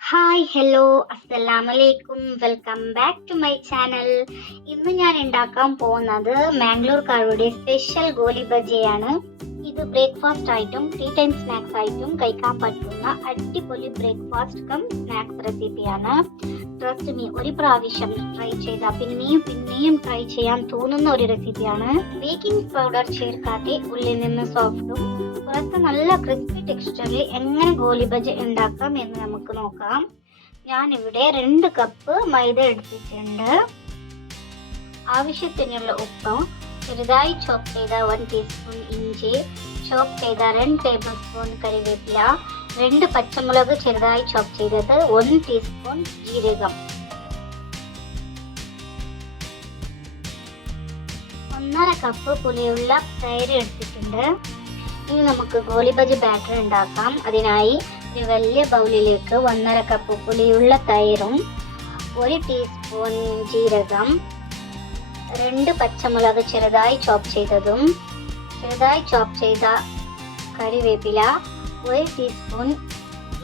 Hi hello അസ്സലാമലൈക്കും welcome back to my channel. ഇന്ന് ഞാൻ ഉണ്ടാക്കാൻ പോകുന്നത് മാംഗ്ലൂർക്കാരുടെ സ്പെഷ്യൽ ഗോലി ബജിയാണ്. ഇത് ബ്രേക്ക്ഫാസ്റ്റ് ആയിട്ടും ടീ ടൈം സ്നാക്സ് ആയിട്ടും കഴിക്കാൻ പറ്റുന്ന അടിപൊളി ബ്രേക്ക്ഫാസ്റ്റ് കം സ്നാക്സ് റെസിപ്പിയാണ്. ട്രസ്റ്റ് മീ, ഒരു പ്രാവശ്യം ട്രൈ ചെയ്താൽ പിന്നെയും പിന്നെയും ട്രൈ ചെയ്യാൻ തോന്നുന്ന ഒരു റെസിപ്പിയാണ്. ബേക്കിംഗ് പൗഡർ ചേർക്കാതെ ഉള്ളിൽ നിന്ന് സോഫ്റ്റും പുറത്ത് നല്ല ക്രിസ്പി ടെക്സ്ചറിൽ എങ്ങനെ ഗോലി ബജി ഉണ്ടാക്കാം എന്ന് നമുക്ക് നോക്കാം. ഞാനിവിടെ 2 കപ്പ് മൈദ എടുത്തിട്ടുണ്ട്. ആവശ്യത്തിനുള്ള ഉപ്പ്, ചെറുതായി ചോപ്പ് ചെയ്ത 1 ടീസ്പൂൺ ഇഞ്ചി, ചോപ്പ് ചെയ്ത 2 ടേബിൾ സ്പൂൺ കറിവേപ്പില, 2 പച്ചമുളക് ചെറുതായി ചോപ്പ് ചെയ്തത്, 1 ടീസ്പൂൺ ജീരകം, 1.5 കപ്പ് പുളിയുള്ള തൈര് എടുത്തിട്ടുണ്ട്. ഇനി നമുക്ക് ഗോലി ബജി ബാറ്റർ ഉണ്ടാക്കാം. അതിനായി ഒരു വലിയ ബൗളിലേക്ക് 1.5 കപ്പ് പുളിയുള്ള തൈരും 1 ടീസ്പൂൺ ജീരകം, 2 പച്ചമുളക് ചെറുതായി ചോപ്പ് ചെയ്തതും, ചെറുതായി ചോപ്പ് ചെയ്ത കറിവേപ്പില, 1 ടീസ്പൂൺ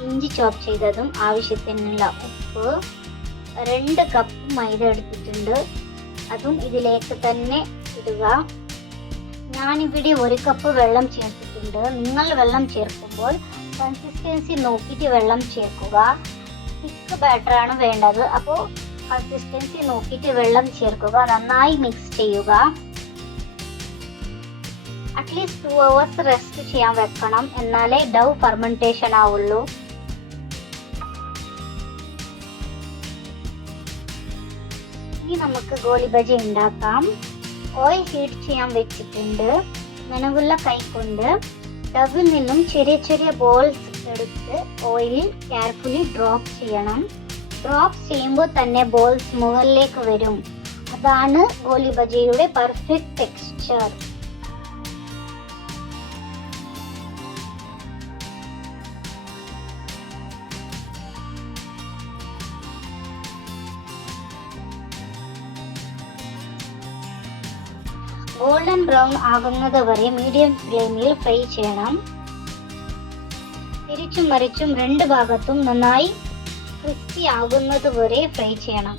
ഇഞ്ചി ചോപ്പ് ചെയ്തതും, ആവശ്യത്തിനുള്ള ഉപ്പ്, 2 കപ്പ് മൈദ എടുത്തിട്ടുണ്ട്. അതും ഇതിലേക്ക് തന്നെ ഇടുക. ഞാനിവിടെ 1 കപ്പ് വെള്ളം ചേർത്തിട്ടുണ്ട്. നിങ്ങൾ വെള്ളം ചേർക്കുമ്പോൾ കൺസിസ്റ്റൻസി നോക്കിയിട്ട് വെള്ളം ചേർക്കുക. തിക്ക് ബാറ്റർ ആണ് വേണ്ടത്, അപ്പോൾ കൺസിസ്റ്റൻസി നോക്കിയിട്ട് വെള്ളം ചേർക്കുക. നന്നായി മിക്സ് ചെയ്യുക. അറ്റ്ലീസ്റ്റ് 2 hours റെസ്റ്റ് ചെയ്യാൻ വെക്കണം, എന്നാലേ ഡൗ ഫെർമെന്റേഷൻ ആവുള്ളൂ. ഇനി നമുക്ക് ഗോലി ബജി ഉണ്ടാക്കാം. ഓയിൽ ഹീറ്റ് ചെയ്യാൻ വെച്ചിട്ടുണ്ട്. നനവുള്ള കൈ കൊണ്ട് ഡവിൽ നിന്നും ചെറിയ ചെറിയ ബോൾസ് എടുത്ത് ഓയിലിൽ കെയർഫുള്ളി ഡ്രോപ്പ് ചെയ്യണം. ഡ്രോപ്പ് ചെയ്യുമ്പോൾ തന്നെ ബോൾസ് മുകളിലേക്ക് വരും. അതാണ് ഗോലി ബജിയുടെ പെർഫെക്റ്റ് ടെക്സ്ചർ. ഗോൾഡൻ ബ്രൗൺ ആകുന്നത് വരെ മീഡിയം ഫ്ലെയിമിൽ ഫ്രൈ ചെയ്യണം. തിരിച്ചും മറിച്ചും 2 ഭാഗത്തും നന്നായി ക്രിസ്പി ആകുന്നത് വരെ ഫ്രൈ ചെയ്യണം.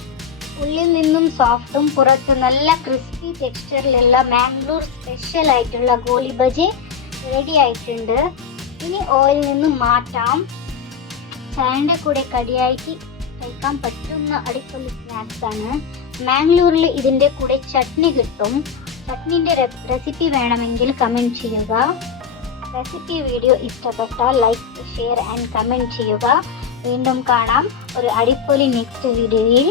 ഉള്ളിൽ നിന്നും സോഫ്റ്റും പുറത്ത് നല്ല ക്രിസ്പി ടെക്സ്ചറിലുള്ള മാംഗ്ലൂർ സ്പെഷ്യൽ ആയിട്ടുള്ള ഗോലി ബജി റെഡി ആയിട്ടുണ്ട്. ഇനി ഓയിൽ നിന്നും മാറ്റാം. ചായൻ്റെ കൂടെ കടിയായിട്ട് കഴിക്കാൻ പറ്റുന്ന അടിപൊളി സ്നാക്സ് ആണ്. മാംഗ്ലൂരിൽ ഇതിൻ്റെ കൂടെ ചട്നി കിട്ടും. ചട്നിൻ്റെ റെസിപ്പി വേണമെങ്കിൽ കമൻറ്റ് ചെയ്യുക. റെസിപ്പി വീഡിയോ ഇഷ്ടപ്പെട്ടാൽ ലൈക്ക്, ഷെയർ ആൻഡ് കമൻറ്റ് ചെയ്യുക. വീണ്ടും കാണാം ഒരു അടിപൊളി നെക്സ്റ്റ് വീഡിയോയിൽ.